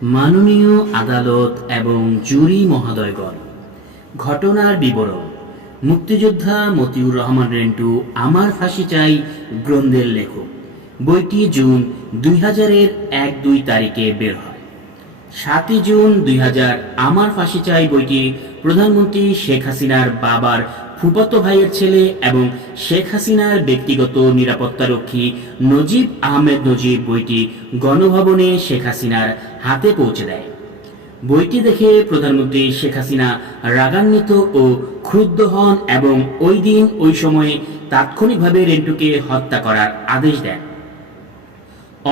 মাননীয় আদালত এবং জুরি মহোদয়গণ, ঘটনার বিবরণ। মুক্তিযোদ্ধা মতিউর রহমান রেন্টু আমার ফাঁসি চাই গ্রন্থের লেখক। বইটি জুন 2000-এর 1-2 তারিখে বের হয়। 7 জুন 2000 আমার ফাঁসি চাই বইটি প্রধানমন্ত্রী শেখ হাসিনার বাবার ফুফাতো ভাইয়ের ছেলে এবং শেখ হাসিনার ব্যক্তিগত নিরাপত্তারক্ষী নজিব আহমেদ নজিব বইটি গণভবনে শেখ হাসিনার হাতে পৌঁছে দেয়। বইটি দেখে প্রধানমন্ত্রী শেখ হাসিনা রাগান্বিত ও ক্রুদ্ধ হন এবং ওই দিন ওই সময়ে তাৎক্ষণিকভাবে রেন্টুকে হত্যা করার আদেশ দেন।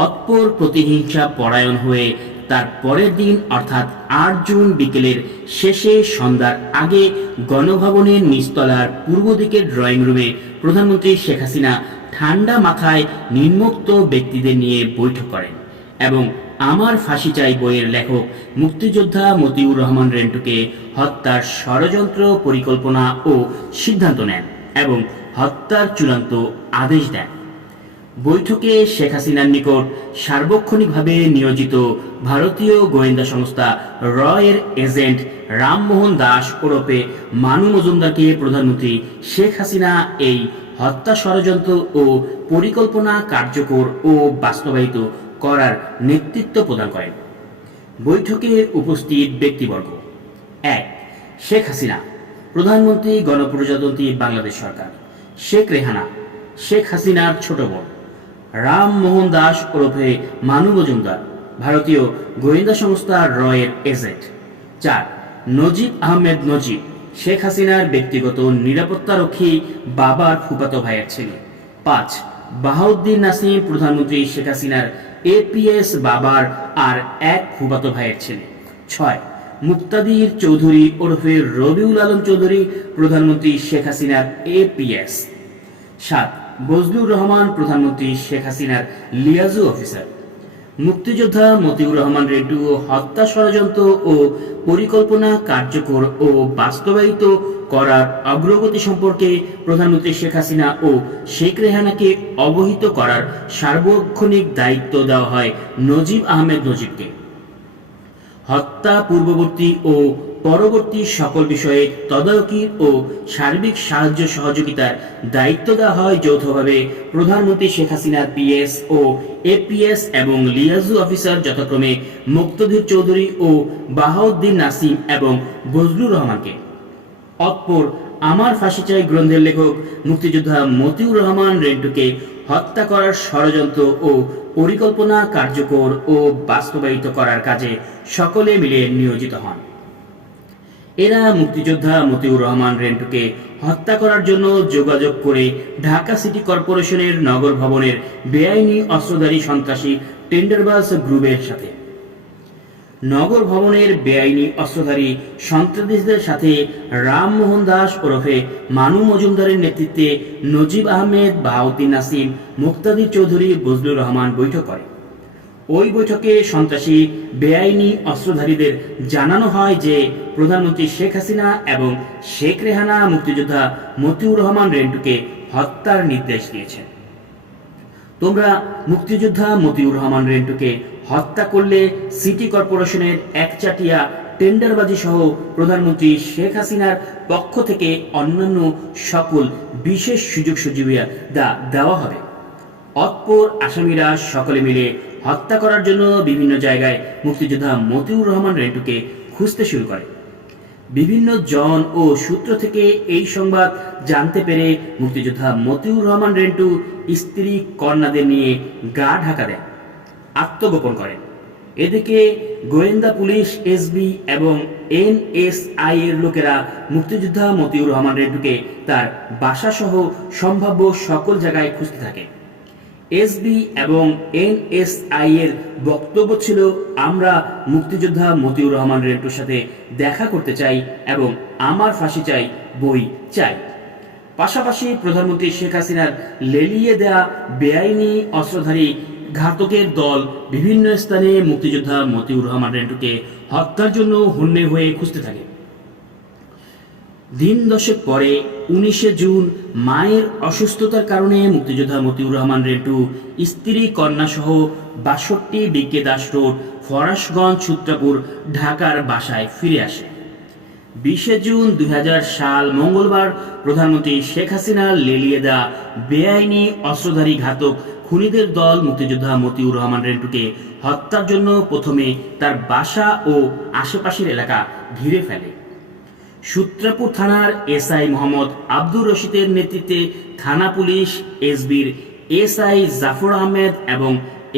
অতঃপর প্রতিহিংসা পরায়ণ হয়ে তার পরের দিন অর্থাৎ 8 জুন বিকেলের শেষে সন্ধ্যার আগে গণভবনের নিচতলার পূর্ব দিকের ড্রয়িং রুমে প্রধানমন্ত্রী শেখ হাসিনা ঠান্ডা মাথায় নিম্নোক্ত ব্যক্তিদের নিয়ে বৈঠক করেন এবং আমার ফাঁসি চাই বইয়ের লেখক মুক্তিযোদ্ধা মতিউর রহমান রেন্টুকে হত্যার ষড়যন্ত্র পরিকল্পনা ও সিদ্ধান্ত নেন এবং হত্যার চূড়ান্ত আদেশ দেন। বৈঠকে শেখ হাসিনার নিকট সার্বক্ষণিকভাবে নিয়োজিত ভারতীয় গোয়েন্দা সংস্থা র এর এজেন্ট রামমোহন দাস ওরফে মানু মজুমদারকে প্রধানমন্ত্রী শেখ হাসিনা এই হত্যা ষড়যন্ত্র ও পরিকল্পনা কার্যকর ও বাস্তবায়িত করার নেতৃত্ব প্রদান করেন। বৈঠকে উপস্থিত ব্যক্তিবর্গ: 1. শেখ হাসিনা, প্রধানমন্ত্রী গণপ্রজাতন্ত্রী বাংলাদেশ সরকার। শেখ রেহানা, শেখ হাসিনার ছোট বোন। রামমোহন দাস ওরফে মানু মজুমদার, ভারতীয় গোয়েন্দা সংস্থা র এর এজেন্ট। 4. নজিব আহমেদ নজিব, শেখ হাসিনার ব্যক্তিগত নিরাপত্তারক্ষী বাবার ফুফাতো ভাইয়ের ছেলে। 5. বাহাউদ্দিন নাসিম, প্রধানমন্ত্রী শেখ হাসিনার এপিএস বাবার আর এক ফুফাতো ভাইয়ের ছেলে। 6. মুক্তাদির চৌধুরী ওরফে রবিউল আলম চৌধুরী, প্রধানমন্ত্রী শেখ হাসিনার এপিএস। 7. বজলুর রহমান, প্রধানমন্ত্রী শেখ হাসিনার লিয়াজু অফিসার। মুক্তিযোদ্ধা মতিউর রহমান রেন্টু হত্যা ষড়যন্ত্র ও পরিকল্পনা কার্যকর ও বাস্তবায়িত করার অগ্রগতি সম্পর্কে প্রধানমন্ত্রী শেখ হাসিনা ও শেখ রেহানাকে অবহিত করার সার্বক্ষণিক দায়িত্ব দেওয়া হয় নজিব আহমেদ নজিবকে। হত্যা পূর্ববর্তী ও পরবর্তী সকল বিষয়ে তদারকি ও সার্বিক সাহায্য সহযোগিতার দায়িত্ব দেওয়া হয় যৌথভাবে প্রধানমন্ত্রী শেখ হাসিনার পিএস ও এপিএস এবং লিয়াজু অফিসার যথাক্রমে মুক্তাদির চৌধুরী ও বাহাউদ্দিন নাসিম এবং বজলুর রহমানকে। অতঃপর আমার ফাঁসি চাই গ্রন্থের লেখক মুক্তিযোদ্ধা মতিউর রহমান রেন্টুকে হত্যা করার ষড়যন্ত্র ও পরিকল্পনা কার্যকর ও বাস্তবায়িত করার কাজে সকলে মিলে নিয়োজিত হন। এরা মুক্তিযোদ্ধা মতিউর রহমান রেন্টুকে হত্যা করার জন্য যোগাযোগ করে ঢাকা সিটি কর্পোরেশনের নগর ভবনের বেআইনি অস্ত্রধারী সন্ত্রাসী টেন্ডারবাজ গ্রুপের সাথে। নগর ভবনের বেআইনি অস্ত্রধারী সন্ত্রাসীদের সাথে রামমোহন দাস ওরফে মানু মজুমদারের নেতৃত্বে নজিব আহমেদ, বাহাউদ্দিন নাসিম, মুক্তাদির চৌধুরী, বজলুর রহমান বৈঠক করে। ওই বৈঠকে সন্ত্রাসী বেআইনি অস্ত্রধারীদের জানানো হয় যে প্রধানমন্ত্রী শেখ হাসিনা এবং শেখ রেহানা মুক্তিযোদ্ধা মতিউর রহমান রেন্টুকে হত্যার নির্দেশ দিয়েছেন। তোমরা মুক্তিযোদ্ধা মতিউর রহমান রেন্টুকে হত্যা করলে সিটি কর্পোরেশনের একচাটিয়া টেন্ডারবাজি সহ প্রধানমন্ত্রী শেখ হাসিনার পক্ষ থেকে অন্যান্য সকল বিশেষ সুযোগ সুবিধা দেওয়া হবে। অতঃপর আসামিরা সকলে মিলে হত্যা করার জন্য বিভিন্ন জায়গায় মুক্তিযোদ্ধা মতিউর রহমান রেন্টুকে খুঁজতে শুরু করে। বিভিন্ন জন ও সূত্র থেকে এই সংবাদ জানতে পেরে মুক্তিযোদ্ধা মতিউর রহমান রেন্টু স্ত্রী কন্যাদের নিয়ে গা ঢাকা দেন, আত্মগোপন করেন। এদিকে গোয়েন্দা পুলিশ, এসবি এবং এনএসআই এর লোকেরা মুক্তিযোদ্ধা মতিউর রহমান রেন্টুকে তার বাসাসহ সম্ভাব্য সকল জায়গায় খুঁজতে থাকে। এসবি এবং এনএসআই এর বক্তব্য ছিল, আমরা মুক্তিযোদ্ধা মতিউর রহমান রেন্টুর সাথে দেখা করতে চাই এবং আমার ফাঁসি চাই বই চাই। পাশাপাশি প্রধানমন্ত্রী শেখ হাসিনার লেলিয়ে দেয়া বেআইনি অস্ত্রধারী ঘাতকের দল বিভিন্ন স্থানে মুক্তিযোদ্ধা মতিউর রহমান রেন্টুকে হত্যার জন্য হন্যে হয়ে খুঁজতে থাকে। দিন দশেক পরে 19 জুন মায়ের অসুস্থতার কারণে মুক্তিযোদ্ধা মতিউর রহমান রেন্টু স্ত্রী কন্যা সহ 62 বিকে দাস রোড ফরাশগঞ্জ সূত্রাপুর ঢাকার বাসায় ফিরে আসে। 20 জুন 2000 সাল মঙ্গলবার প্রধানমন্ত্রী শেখ হাসিনা লেলিয়ে দেওয়া বেআইনি অস্ত্রধারী ঘাতক খুনিদের দল মুক্তিযোদ্ধা মতিউর রহমান রেন্টুকে হত্যার জন্য প্রথমে তার বাসা ও আশেপাশের এলাকা ঘিরে ফেলে। সূত্রাপুর থানার এসআই মোহাম্মদ আব্দুর রশিদের নেতৃত্বে থানা পুলিশ, এসবির এসআই জাফর আহমেদ এবং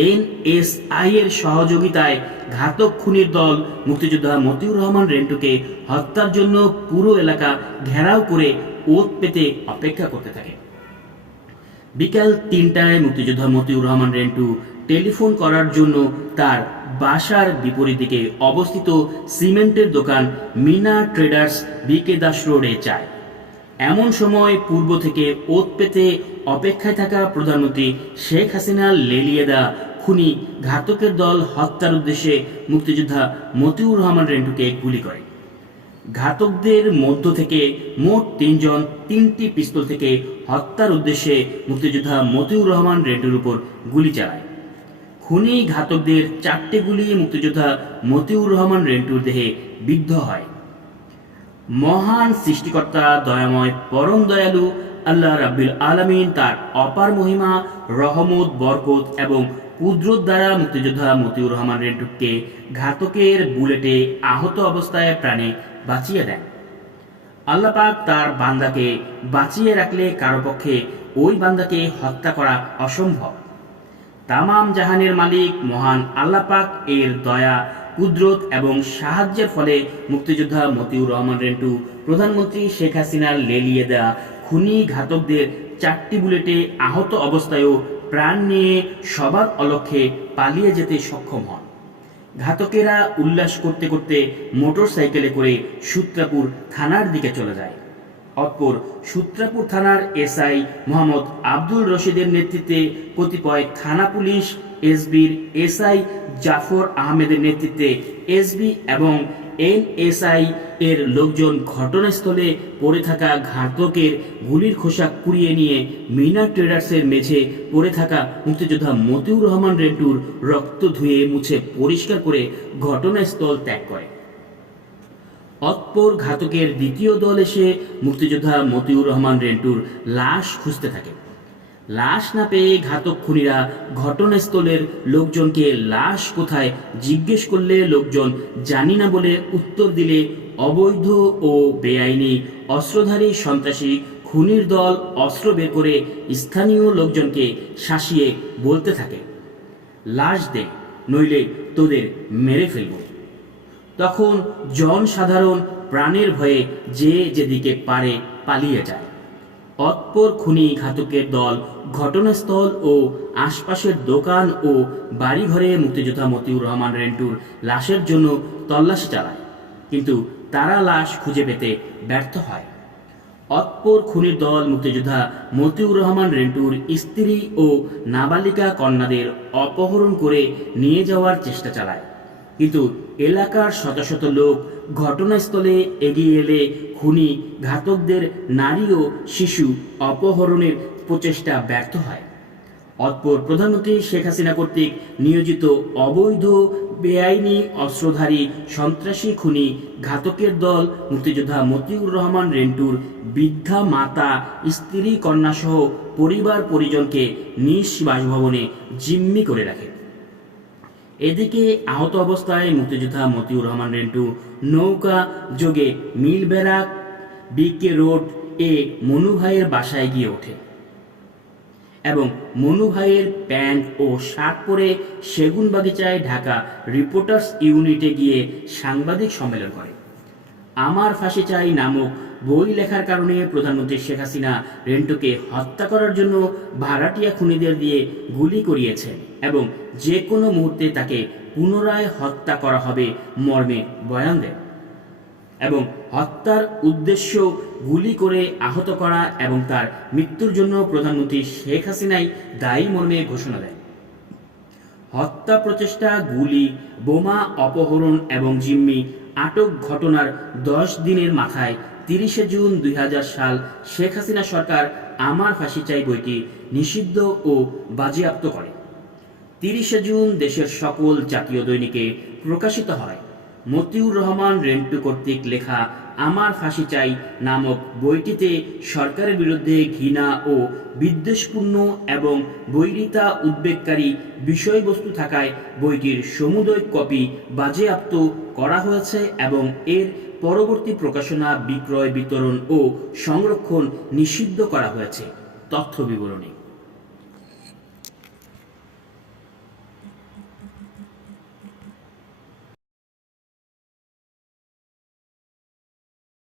এনএসআই এর সহযোগিতায় ঘাতক খুনির দল মুক্তিযোদ্ধা মতিউর রহমান রেন্টুকে হত্যার জন্য পুরো এলাকা ঘেরাও করে ওত পেতে অপেক্ষা করতে থাকে। বিকাল 3টায় মুক্তিযোদ্ধা মতিউর রহমান রেন্টু টেলিফোন করার জন্য তার বাসার বিপরীত দিকে অবস্থিত সিমেন্টের দোকান মিনা ট্রেডার্স বিকে দাস রোডে যায়। এমন সময় পূর্ব থেকে ওত পেতে অপেক্ষায় থাকা প্রধানমন্ত্রী শেখ হাসিনা লেলিয়ে দেওয়া খুনি ঘাতকের দল হত্যার উদ্দেশ্যে মুক্তিযোদ্ধা মতিউর রহমান রেন্টুকে গুলি করে। ঘাতকদের মধ্য থেকে মোট 3 জন 3টি পিস্তল থেকে হত্যার উদ্দেশ্যে মুক্তিযোদ্ধা মতিউর রহমান রেন্টুর উপর গুলি চালায়। খুনি ঘাতকদের 4টে গুলি মুক্তিযোদ্ধা মতিউর রহমান রেন্টুর দেহে বিদ্ধ হয়। মহান সৃষ্টিকর্তা দয়াময় পরম দয়ালু আল্লাহ রাব্বিল আলামিন তার অপার মহিমা, রহমত, বরকত এবং কুদরত দ্বারা মুক্তিযোদ্ধা মতিউর রহমান রেন্টুকে ঘাতকের বুলেটে আহত অবস্থায় প্রাণে বাঁচিয়ে দেন। আল্লাহ পাক তার বান্দাকে বাঁচিয়ে রাখলে কারো পক্ষে ওই বান্দাকে হত্যা করা অসম্ভব। তামাম জাহানের মালিক মহান আল্লাহ পাক এর দয়া, কুদরত এবং সাহায্যের ফলে মুক্তিযোদ্ধা মতিউর রহমান রেন্টু প্রধানমন্ত্রী শেখ হাসিনার লেলিয়ে দেওয়া খুনি ঘাতকদের 4টি বুলেটে আহত অবস্থায়ও প্রাণ নিয়ে সবার অলক্ষ্যে পালিয়ে যেতে সক্ষম হন। ঘাতকেরা উল্লাস করতে করতে মোটর সাইকেলে করে সূত্রাপুর থানার দিকে চলে যায়। অতঃপর সূত্রাপুর থানার এসআই মোহাম্মদ আব্দুর রশিদের নেতৃত্বে কতিপয় থানা পুলিশ, এসবির এসআই জাফর আহমেদের নেতৃত্বে এসবি এবং এনএসআই এর লোকজন ঘটনাস্থলে পড়ে থাকা ঘাতকের গুলির খোসা কুড়িয়ে নিয়ে মিনা ট্রেডার্সের মেঝে পড়ে থাকা মুক্তিযোদ্ধা মতিউর রহমান রেন্টুর রক্ত ধুয়ে মুছে পরিষ্কার করে ঘটনাস্থল ত্যাগ করে। অতঃপর ঘাতকের দ্বিতীয় দল এসে মুক্তিযোদ্ধা মতিউর রহমান রেন্টুর লাশ খুঁজতে থাকে। লাশ না পেয়ে ঘাতক খুনিরা ঘটনাস্থলের লোকজনকে লাশ কোথায় জিজ্ঞেস করলে লোকজন জানি না বলে উত্তর দিলে অবৈধ ও বেআইনি অস্ত্রধারী সন্ত্রাসী খুনির দল অস্ত্র বের করে স্থানীয় লোকজনকে শাসিয়ে বলতে থাকে, লাশ দে, নইলে তোদের মেরে ফেলব। তখন জনসাধারণ প্রাণের ভয়ে যে যেদিকে পারে পালিয়ে যায়। অতঃপর খুনি ঘাতকের দল ঘটনাস্থল ও আশপাশের দোকান ও বাড়িঘরে মুক্তিযোদ্ধা মতিউর রহমান রেন্টুর লাশের জন্য তল্লাশি চালায়, কিন্তু তারা লাশ খুঁজে পেতে ব্যর্থ হয়। অতঃপর খুনির দল মুক্তিযোদ্ধা মতিউর রহমান রেন্টুর স্ত্রী ও নাবালিকা কন্যাদের অপহরণ করে নিয়ে যাওয়ার চেষ্টা চালায়, কিন্তু এলাকার শত শত লোক ঘটনাস্থলে এগিয়ে এলে খুনি ঘাতকদের নারী ও শিশু অপহরণের প্রচেষ্টা ব্যর্থ হয়। অতঃপর প্রধানমন্ত্রী শেখ হাসিনা কর্তৃক নিয়োজিত অবৈধ বেআইনি অস্ত্রধারী সন্ত্রাসী খুনি ঘাতকের দল মুক্তিযোদ্ধা মতিউর রহমান রেন্টুর বৃদ্ধা মাতা, স্ত্রী, কন্যাসহ পরিবার পরিজনকে নিজ বাসভবনে জিম্মি করে রাখে। এদিকে আহত অবস্থায় মুক্তিযোদ্ধা মতিউর রহমান রেন্টু নৌকা যোগে মিলবেড়া বিকে রোড এ মনু ভাইয়ের বাসায় গিয়ে ওঠে এবং মনু ভাইয়ের প্যান্ট ও শার্ট পরে সেগুনবাগিচায় ঢাকা রিপোর্টার্স ইউনিটে গিয়ে সাংবাদিক সম্মেলন করে। আমার ফাঁসি চাই নামক বই লেখার কারণে প্রধানমন্ত্রী শেখ হাসিনা রেন্টুকে হত্যা করার জন্য ভাড়াটিয়া খুনিদের দিয়ে গুলি করিয়েছেন এবং যে কোনো মুহূর্তে তাকে পুনরায় হত্যা করা হবে মর্মে বয়ান দেন এবং হত্যার উদ্দেশ্য গুলি করে আহত করা এবং তার মৃত্যুর জন্য প্রধানমন্ত্রী শেখ হাসিনাই দায়ী মর্মে ঘোষণা দেন। হত্যা প্রচেষ্টা, গুলি, বোমা, অপহরণ এবং জিম্মি আটক ঘটনার 10 দিনের মাথায় 30 জুন 2000 সাল শেখ হাসিনা সরকার আমার ফাঁসি চাই বইটি নিষিদ্ধ ও বাজেয়াপ্ত করে। 30শে জুন দেশের সকল জাতীয় দৈনিকে প্রকাশিত হয়। মতিউর রহমান রেন্টু কর্তৃক লেখা আমার ফাঁসি চাই নামক বইটিতে সরকারের বিরুদ্ধে ঘৃণা ও বিদ্বেষপূর্ণ এবং বৈরিতা উদ্বেগকারী বিষয়বস্তু থাকায় বইটির সমুদয় কপি বাজেয়াপ্ত করা হয়েছে এবং এর পরবর্তী প্রকাশনা, বিক্রয়, বিতরণ ও সংরক্ষণ নিষিদ্ধ করা হয়েছে। তথ্য বিবরণী।